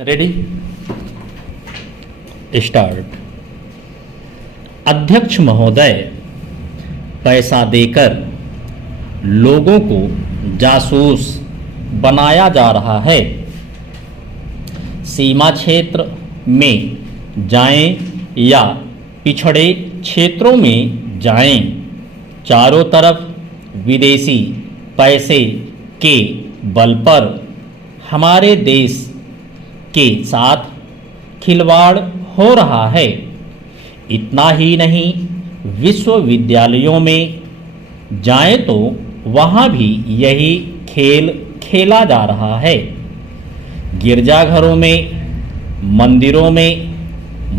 Ready start. अध्यक्ष महोदय, पैसा देकर लोगों को जासूस बनाया जा रहा है। सीमा क्षेत्र में जाएं या पिछड़े क्षेत्रों में जाएं, चारों तरफ विदेशी पैसे के बल पर हमारे देश के साथ खिलवाड़ हो रहा है। इतना ही नहीं, विश्वविद्यालयों में जाएं तो वहाँ भी यही खेल खेला जा रहा है। गिरजाघरों में, मंदिरों में,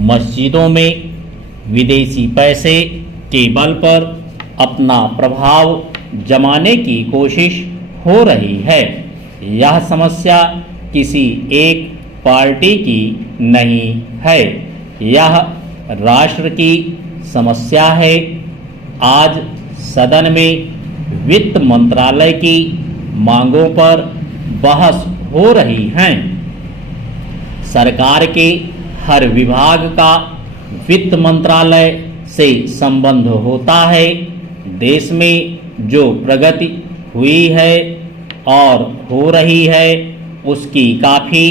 मस्जिदों में विदेशी पैसे के बल पर अपना प्रभाव जमाने की कोशिश हो रही है। यह समस्या किसी एक पार्टी की नहीं है, यह राष्ट्र की समस्या है। आज सदन में वित्त मंत्रालय की मांगों पर बहस हो रही है। सरकार के हर विभाग का वित्त मंत्रालय से संबंध होता है। देश में जो प्रगति हुई है और हो रही है उसकी काफ़ी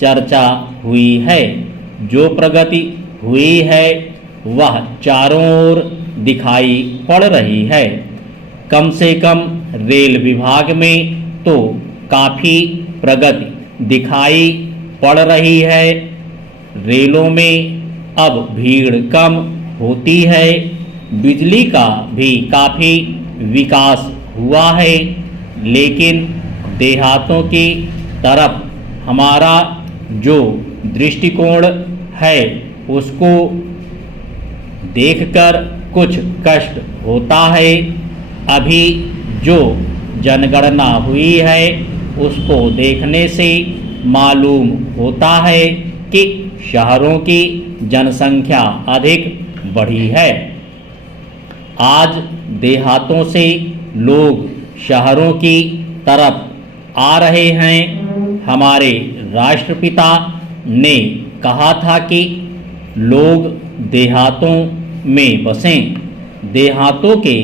चर्चा हुई है। जो प्रगति हुई है वह चारों ओर दिखाई पड़ रही है। कम से कम रेल विभाग में तो काफ़ी प्रगति दिखाई पड़ रही है। रेलों में अब भीड़ कम होती है। बिजली का भी काफ़ी विकास हुआ है, लेकिन देहातों की तरफ हमारा जो दृष्टिकोण है उसको देखकर कुछ कष्ट होता है। अभी जो जनगणना हुई है उसको देखने से मालूम होता है कि शहरों की जनसंख्या अधिक बढ़ी है। आज देहातों से लोग शहरों की तरफ आ रहे हैं। हमारे राष्ट्रपिता ने कहा था कि लोग देहातों में बसें, देहातों के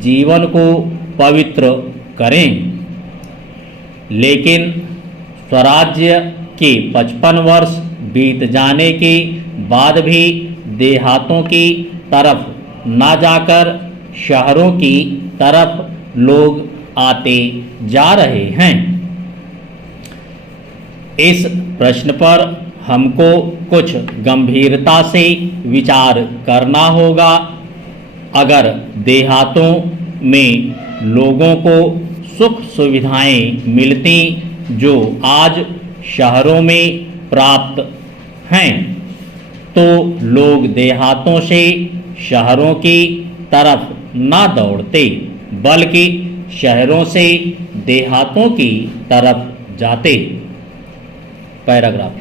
जीवन को पवित्र करें। लेकिन स्वराज्य के 55 वर्ष बीत जाने के बाद भी देहातों की तरफ ना जाकर शहरों की तरफ लोग आते जा रहे हैं। इस प्रश्न पर हमको कुछ गंभीरता से विचार करना होगा। अगर देहातों में लोगों को सुख सुविधाएं मिलती जो आज शहरों में प्राप्त हैं, तो लोग देहातों से शहरों की तरफ ना दौड़ते, बल्कि शहरों से देहातों की तरफ जाते। पैराग्राफ।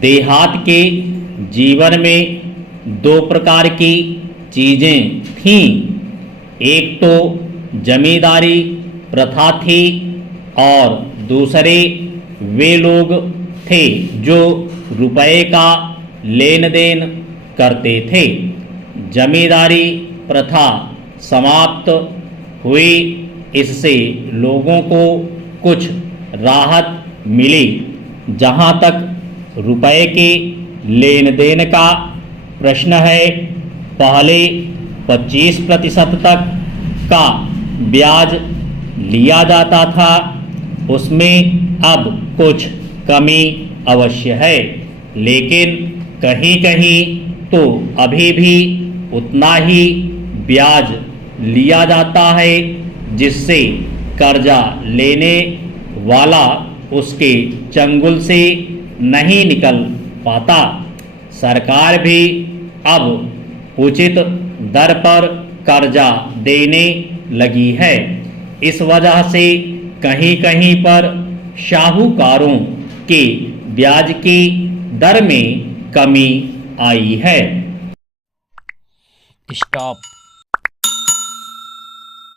देहात के जीवन में दो प्रकार की चीज़ें थीं। एक तो जमींदारी प्रथा थी और दूसरे वे लोग थे जो रुपए का लेन देन करते थे। जमींदारी प्रथा समाप्त हुई, इससे लोगों को कुछ राहत मिली। जहाँ तक रुपए के लेन देन का प्रश्न है, पहले 25% तक का ब्याज लिया जाता था, उसमें अब कुछ कमी अवश्य है, लेकिन कहीं कहीं तो अभी भी उतना ही ब्याज लिया जाता है, जिससे कर्जा लेने वाला उसके चंगुल से नहीं निकल पाता। सरकार भी अब उचित दर पर कर्जा देने लगी है। इस वजह से कहीं कहीं पर साहूकारों के ब्याज की दर में कमी आई है। स्टॉप।